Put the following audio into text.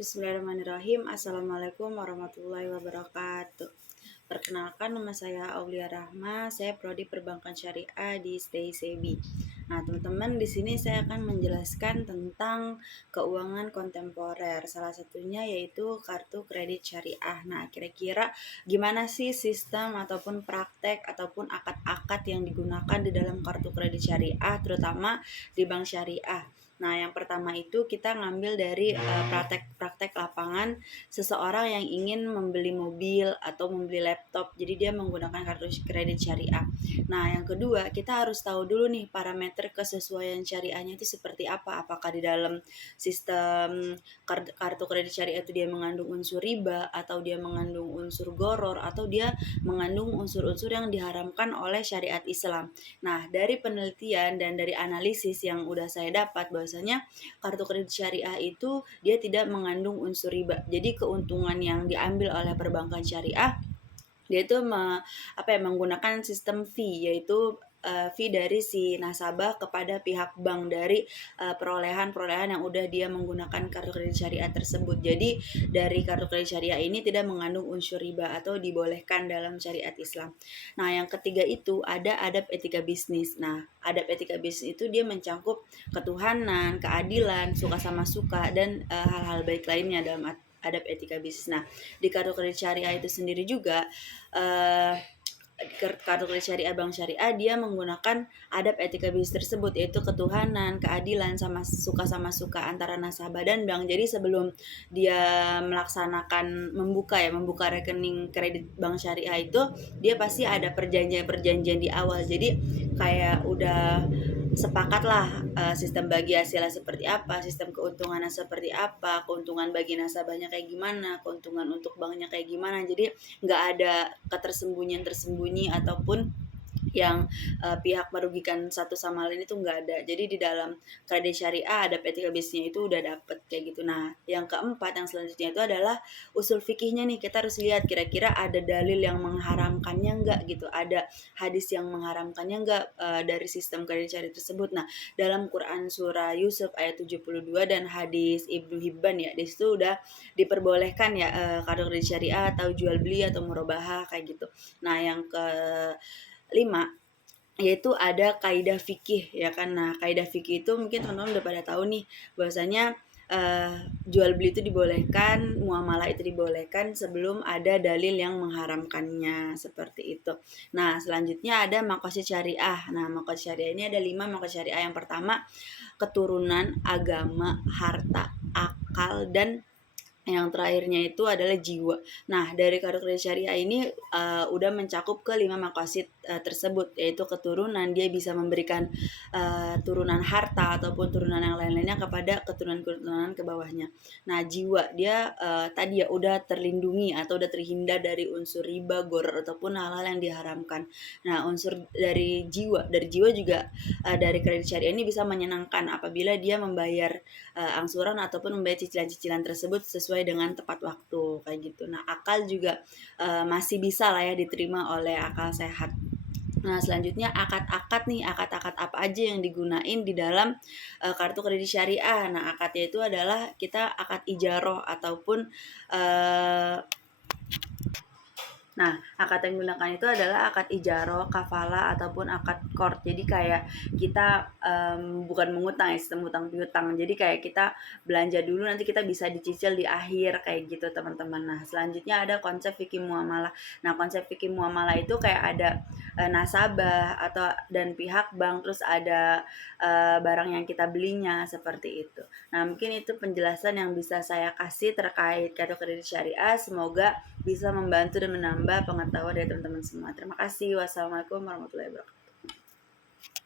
Bismillahirrahmanirrahim. Assalamualaikum warahmatullahi wabarakatuh. Perkenalkan, nama saya Aulia Rahma. Saya prodi Perbankan Syariah di Stay Sebi. Nah, teman-teman, di sini saya akan menjelaskan tentang keuangan kontemporer. Salah satunya yaitu kartu kredit syariah. Nah, kira-kira gimana sih sistem ataupun praktek ataupun akad-akad yang digunakan di dalam kartu kredit syariah, terutama di bank syariah? Nah, yang pertama itu kita ngambil dari praktek-praktek lapangan seseorang yang ingin membeli mobil atau membeli laptop. Jadi dia menggunakan kartu kredit syariah. Nah, yang kedua, kita harus tahu dulu nih parameter kesesuaian syariahnya itu seperti apa. Apakah di dalam sistem kartu kredit syariah itu dia mengandung unsur riba, atau dia mengandung unsur goror, atau dia mengandung unsur-unsur yang diharamkan oleh syariat Islam. Nah, dari penelitian dan dari analisis yang udah saya dapat bahwasanya kartu kredit syariah itu dia tidak mengandung unsur riba. Jadi keuntungan yang diambil oleh perbankan syariah dia itu menggunakan sistem fee, yaitu fee dari si nasabah kepada pihak bank dari perolehan-perolehan yang udah dia menggunakan kartu kredit syariah tersebut. Jadi dari kartu kredit syariah ini tidak mengandung unsur riba atau dibolehkan dalam syariat Islam. Nah, yang ketiga itu ada adab etika bisnis. Nah, adab etika bisnis itu dia mencakup ketuhanan, keadilan, suka sama suka, dan hal-hal baik lainnya dalam adab etika bisnis. Nah, di kartu kredit syariah itu sendiri juga uh, kartu kredit syariah bank syariah dia menggunakan adab etika bisnis tersebut, yaitu ketuhanan, keadilan, sama suka antara nasabah dan bank. Jadi sebelum dia melaksanakan membuka rekening kredit bank syariah itu dia pasti ada perjanjian-perjanjian di awal. Jadi kayak udah sepakatlah sistem bagi hasilnya seperti apa, sistem keuntungannya seperti apa, keuntungan bagi nasabahnya kayak gimana, keuntungan untuk banknya kayak gimana. Jadi nggak ada ketersembunyian tersembunyi ataupun yang pihak merugikan satu sama lain itu nggak ada. Jadi di dalam kredit syariah ada etika bisnisnya itu udah dapet kayak gitu. Nah, yang keempat yang selanjutnya itu adalah usul fikihnya nih. Kita harus lihat kira-kira ada dalil yang mengharamkannya nggak gitu, ada hadis yang mengharamkannya nggak dari sistem kredit syariah tersebut. Nah, dalam Quran surah Yusuf ayat 72 dan hadis Ibnu Hibban ya, di situ udah diperbolehkan ya kartu kredit syariah atau jual beli atau murabahah kayak gitu. Nah, yang ke 5 yaitu ada kaidah fikih ya kan. Nah, kaidah fikih itu mungkin teman-teman udah pada tahu nih bahwasanya jual beli itu dibolehkan, muamalah itu dibolehkan sebelum ada dalil yang mengharamkannya seperti itu. Nah, selanjutnya ada maqasid syariah. Nah, maqasid syariah ini ada 5 maqasid syariah. Yang pertama, keturunan, agama, harta, akal, dan yang terakhirnya itu adalah jiwa. Nah, dari kartu kredit syariah ini udah mencakup ke 5 maqasid tersebut, yaitu keturunan, dia bisa memberikan turunan harta ataupun turunan yang lain-lainnya kepada keturunan-keturunan ke bawahnya. Nah, jiwa dia tadi ya udah terlindungi atau udah terhindar dari unsur riba, goror ataupun hal-hal yang diharamkan. Nah, unsur dari jiwa juga dari kredit syariah ini bisa menyenangkan apabila dia membayar angsuran ataupun membayar cicilan-cicilan tersebut sesuai dengan tepat waktu kayak gitu. Nah, akal juga masih bisa lah ya diterima oleh akal sehat. Nah, selanjutnya akad-akad nih, akad-akad apa aja yang digunain di dalam kartu kredit syariah. Nah, akadnya itu adalah kita akad ijaroh ataupun Nah, akad yang digunakan itu adalah akad ijaro, kafala, ataupun akad qard. Jadi kayak kita bukan mengutang ya, sistem utang piutang. Jadi kayak kita belanja dulu nanti kita bisa dicicil di akhir kayak gitu, teman-teman. Nah, selanjutnya ada konsep fikih muamalah. Nah, konsep fikih muamalah itu kayak ada nasabah dan pihak bank, terus ada barang yang kita belinya seperti itu. Nah, mungkin itu penjelasan yang bisa saya kasih terkait kartu kredit syariah. Semoga bisa membantu dan menambah pengetahuan dari teman-teman semua. Terima kasih. Wassalamualaikum warahmatullahi wabarakatuh.